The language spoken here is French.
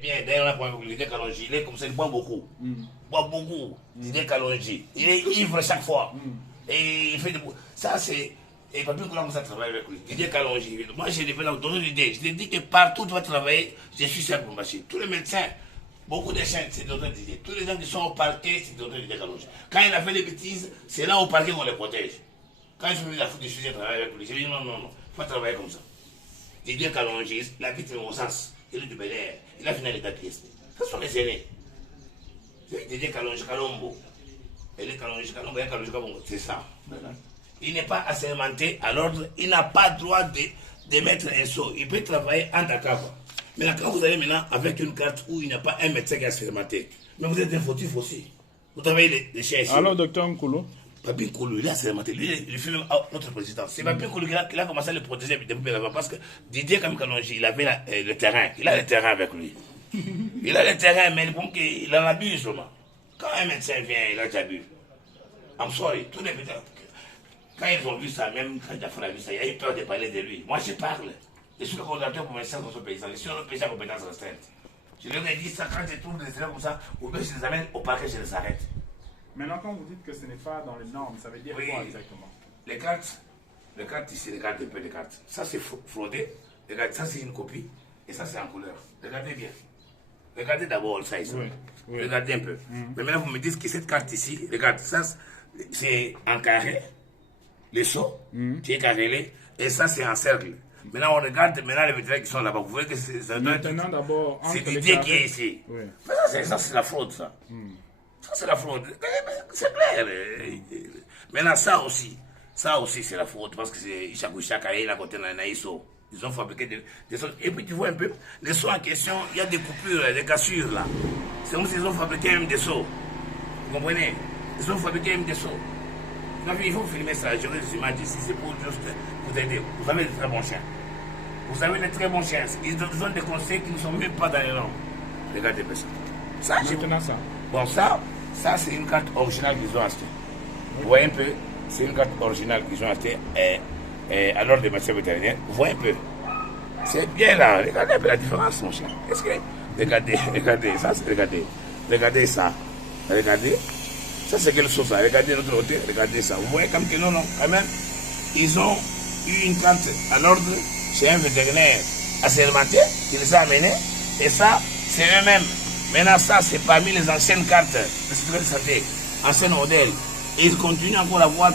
Bien, d'ailleurs, on a pour l'idée Kalonji, il est comme ça, il boit beaucoup. Il boit beaucoup. L'idée Kalonji. Il est ivre chaque fois. Et il fait des. Ça, c'est. Et pas plus que ça travaille avec lui. L'idée Kalonji. Moi, j'ai d'autres idées. Je t'ai dit que partout où tu vas travailler, je suis seul pour marcher. Tous les médecins, beaucoup de chaînes, c'est d'autres idées. Tous les gens qui sont au parquet, c'est d'autres idées Kalonji. Quand il a fait des bêtises, c'est là au parquet qu'on les protège. Quand je me dis la faute, je suis travailler avec lui. Je dis non, non, non. Il faut travailler comme ça. L'idée Kalonji, la vie de mon sens. Il est du Bel Air. Il a fini l'état pièce. Ce sont les aînés. Didier Kalonji Kalombo. Et les Kalonji Kalombo, c'est ça. Il n'est pas assermenté à l'ordre. Il n'a pas droit de mettre un saut. Il peut travailler en Dakar. Mais là, quand vous allez maintenant avec une carte où il n'y a pas un médecin qui est assermenté, mais vous êtes un fautif aussi. Vous travaillez les chiens ici. Alors, docteur Nkulu? Papi Nkulu, il est assermenté. Lui, il fait même notre président. C'est Papi Nkulu qui a commencé à le protéger depuis avant. Parce que Didier Kalonji, il avait le terrain. Il a le terrain avec lui. Il a le terrain, mais il en abuse seulement. Quand un médecin vient, il a déjà bu. I'm sorry, tous les médecins. Quand ils ont vu ça, même quand Jafar a vu ça, il a eu peur de parler de lui. Moi, je parle. Je suis le coordinateur pour médecins dans ce paysan. Je suis un paysan à compétence restreinte. Je leur ai dit ça, quand je trouve des éléments comme ça, ou bien je les amène au parquet, je les arrête. Maintenant, quand vous dites que ce n'est pas dans les normes, ça veut dire quoi exactement? Les cartes ici, regardez un peu les cartes. Ça, c'est fraudé. Regardez, ça, c'est une copie. Et ça, c'est en couleur. Regardez bien. Regardez d'abord ça ici. Oui. Regardez un peu. Mais maintenant, vous me dites que cette carte ici, regarde, ça, c'est en carré. Les sauts, qui est carré. Et ça, c'est en cercle. Maintenant, on regarde maintenant les vétérinaires qui sont là-bas. Vous voyez que c'est maintenant, d'abord, c'est l'idée qui est ici. Oui. Mais ça, c'est la fraude, ça. Ça, c'est la fraude. C'est clair. Maintenant, ça aussi, c'est la fraude. Parce que c'est chaque année, la côté de Naïso. Ils ont fabriqué des sauts. Et puis, tu vois un peu, les sauts en question, il y a des coupures, des cassures, là. C'est comme s'ils ont fabriqué même des sauts. Vous comprenez? Ils ont fabriqué même des sauts. Il faut filmer ça. J'aurai des images ici. C'est pour juste vous aider. Vous avez de très bons chiens. Vous avez de très bons chiens. Ils ont des conseils qui ne sont même pas dans les normes. Regardez ça. Ça, ça. Bon, ça c'est une carte originale qu'ils ont achetée. Vous voyez un peu, c'est une carte originale qu'ils ont achetée à l'ordre des médecins vétérinaires. Vous voyez un peu. C'est bien là. Regardez un peu la différence, mon chien. Est-ce que. Regardez ça. Regardez ça. Regardez. Ça, c'est quelle chose, ça? Regardez l'autre côté. Regardez ça. Vous voyez comme que non, quand même, ils ont eu une carte à l'ordre chez un vétérinaire assermenté qui les a amenés. Et ça, c'est eux-mêmes. Maintenant, ça, c'est parmi les anciennes cartes de sécurité de santé, anciens modèles. Et ils continuent encore à voir